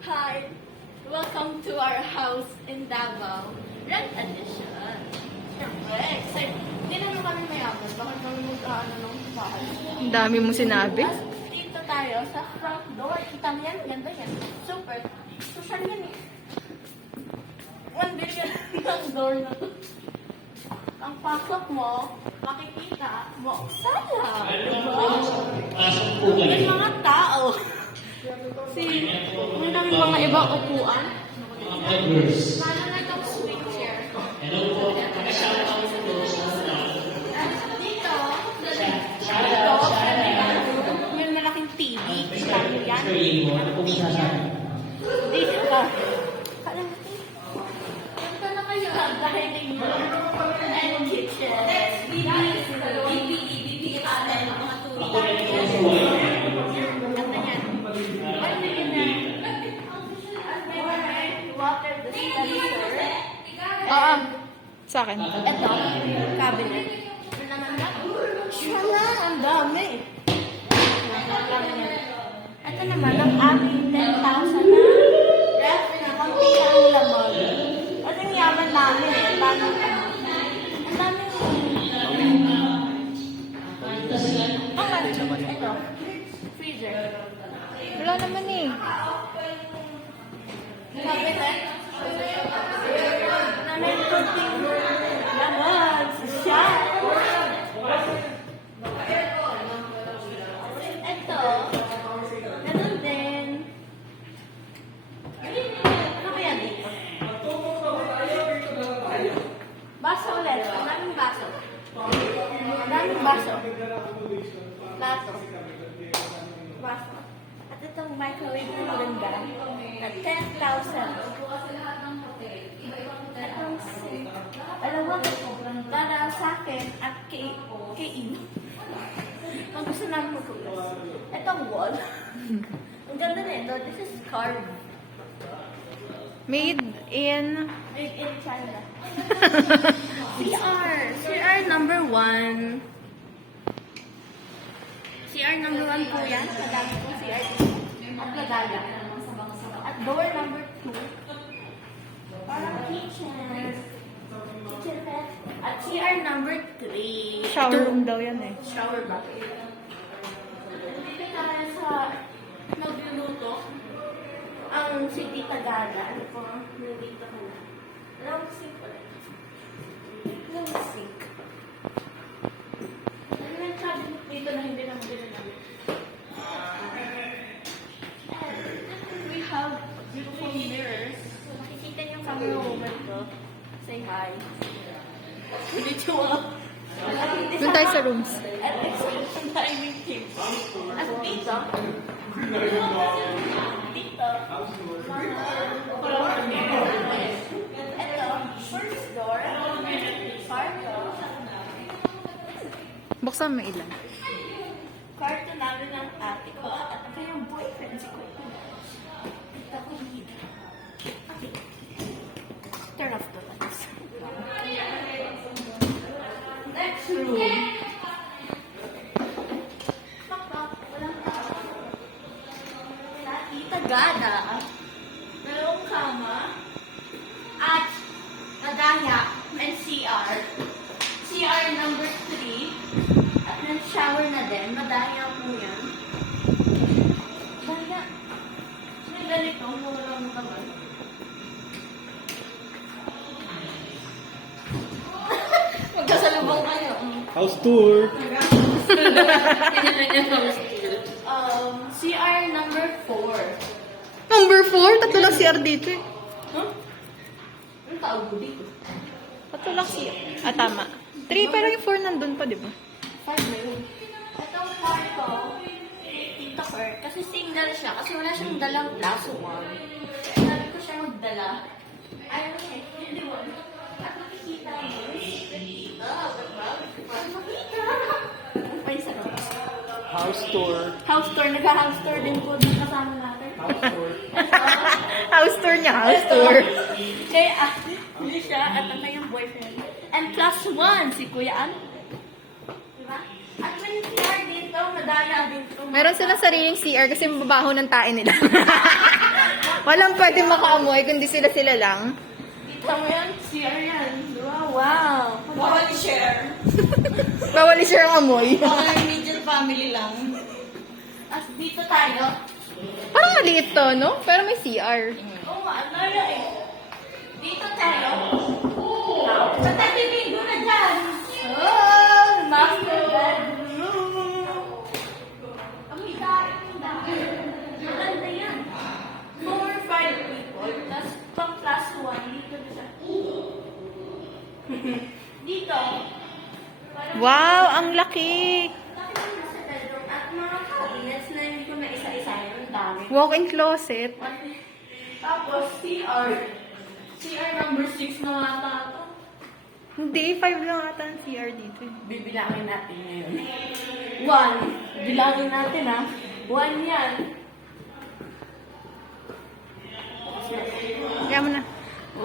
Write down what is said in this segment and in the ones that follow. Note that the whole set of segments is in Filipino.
Hi! Welcome to our house in Davao. Rent edition. Siyempre, kasi hindi naman kami mayaman. Bakit kami mag-ano ng bahay? Ang dami mong sinabi. At dito tayo sa front door. Kita mo yan? Ganda yan. Super. Social yan eh. 1 billion ang door na to. Ang pasok mo, makikita mo, sala. May mga tao. May daming mga ibang upuan. Paano na itong swing chair? Dito, may malaking TV. Kita mo yan? Dito. Punta na kayo. Dining room and kitchen. BB natin. Mga tuloy. Water dispenser. Oo. Sa akin. Ito, cabinet. Ito naman na. Shala, ang dami. Ito naman, ang aming 10,000 na ref na kaunti ang laman. Ito yung yaman namin eh. Paano? Ang dami. Ito, freezer. Wala naman eh. Cabinet. Na may kunting laman. Siya. Ito. Ganun din. Ano kaya dito? Baso ulit. Ang daming baso. Ang daming baso. Plato. Baso. At itong microwave na maganda. Na 10,000. Itong sink. Alam mo, para sa akin at kay Ino. Kung gusto namin magkulas. Itong wall. Ang ganda nito. This is carved. Made in... Made in China. CR. CR number 1. CR number 1 po yan. Madami po CR dito. At lagala. At door number 2. Parang kitchen. Kitchenette. At CR number 3. Shower room daw yan eh. Shower ba? Dito tayo sa magluluto. Ang city Tagala. Ano po? Nandito ko na. Long sink ulit. Long sink. Ano yung cabinet dito na hindi naman namin? We have beautiful mirrors. So, makikita niyo yung camera woman ko. Say hi. Video up. Doon tayo sa rooms. At extension timing tips. At dito, ito, first door, kwarto. Buksan mo ilan. Kwarto namin ng ate ko at ang kanyang boyfriend si Kuya. Dito ko dito. Okay. Turn off the lights. Next room. Knock, knock. Walang tao. Tita Gada. Dalawang kama. At madaya and CR. CR number 3. At then shower na din. Madaya po yan. Madaya. May ganito. Walang naman. Magkasalubong kayo. House tour. CR number 4. Number 4? Tatlo lang CR dito eh. Huh? Anong tawag mo dito? Tatlo lang CR. Ah, tama. 3 pero yung 4 nandun pa, di ba? 5 na yun. Itong kwarto, Tito Kurt, kasi single siya, kasi wala siyang dalang laso one. Sabi ko siya magdala. Ayaw niya, hindi mo. At makikita mo, makikita. Ano pa yung sa labas? House tour. House tour, nag-house tour din po dun kasama natin. House tour. House tour niya, house tour. Kaya, hindi siya at ang kanyang boyfriend. And plus 1, si Kuya An. Diba? At may CR dito, madaya dito. Meron silang sariling CR kasi mababaho ng tae nila. Walang pwede makaamoy kundi sila-sila lang. Kita mo yan, CR yan. Diba? Wow. Bawal i-share. Bawal i-share ang amoy. Bawal immediate family lang. As dito tayo. Parang maliit to, no? Pero may CR. Oo nga, ang lala eh. Dito tayo. Sa tabi na dyan. Oh, master bedroom. Ang dahil yung dahil. Maganda yan. 4 or 5 people. Tapos pang plus 1. Dito na siya. Dito. Wow, ang laki! Laki naman sa bedroom. At mga cabinets na hindi ko na isa-isa yun. Ang dami. Walk-in closet. Tapos CR. CR number 6 na ata ito. Hindi, 5 lang ata ang CR dito. Bibilangin natin ngayon. 1. Bilangin natin ha. 1 yan. Kaya mo na. 1.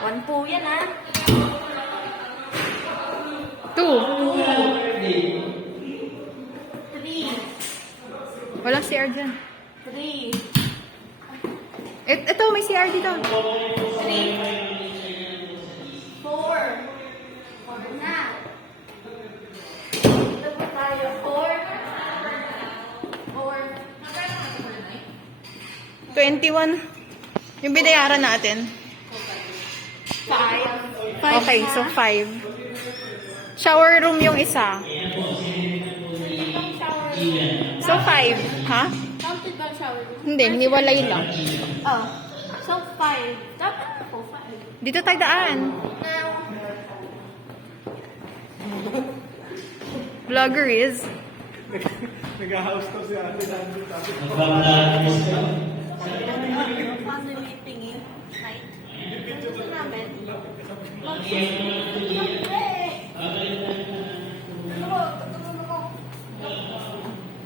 1 po yan ha. 2. 3. Walang CR dyan. 3. Ito, may CR dito. 3. 4. 4 na. Dito po tayo. 4. 21. Yung binayaran natin. 5. Okay, so 5. Shower room yung isa. So 5. Ha? Counted ba ang shower room? Hindi, hiniwalay lang. Oh. So 5. Dapat na po 5. Dito tayo daan. Now, Vlogger is. Nag-house to si Ate Sandy. family thingy night. Gusto namin.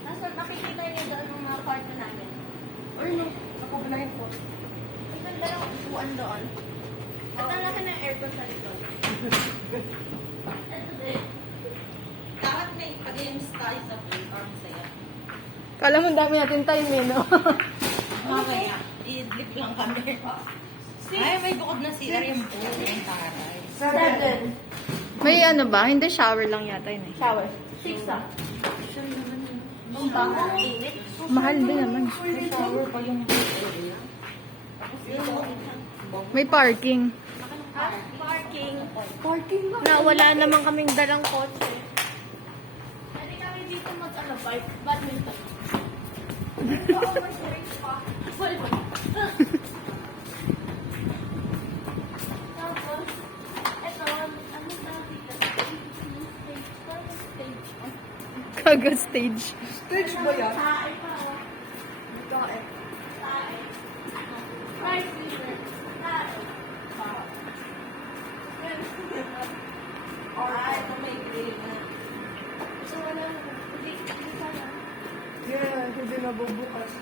Nasa nakikita niyo doon ng mga kwarto namin. Or no, nakubulahin po. Ang ganda ng upuan doon. At ang laki ng aircon sa likod. Ito din. Dapat may pag-games tayo sa play or masaya. Kala mo dami natin time eh, no? Mamaya, i-drip lang kami. Ay, may bukod na CR yung pool. Yung taray. 7. May ano ba? Hindi, shower lang yata yun eh. Shower. 6 ah. Ang baka. Init. Mahal din naman. May shower pa yung area. May parking. Parking. Parking ba? Na wala naman kaming dalang kotse. Pwede kami dito mag-ano, badminton. Oo, may swimming pa. Tapos, eto, ano tawag dito? Stage. Kaga stage. Stage ba yan? Tae pa, oh. Ito, eh. Tae. Rice liver. Tae. Ah, ito may grill na. So, wala na. Hindi sana. Yeah, hindi mabubukas.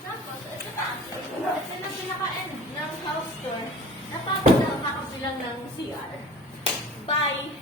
Tapos, ito pa. Ito na pinaka-end ng house tour. Napapala kakabilang ng CR by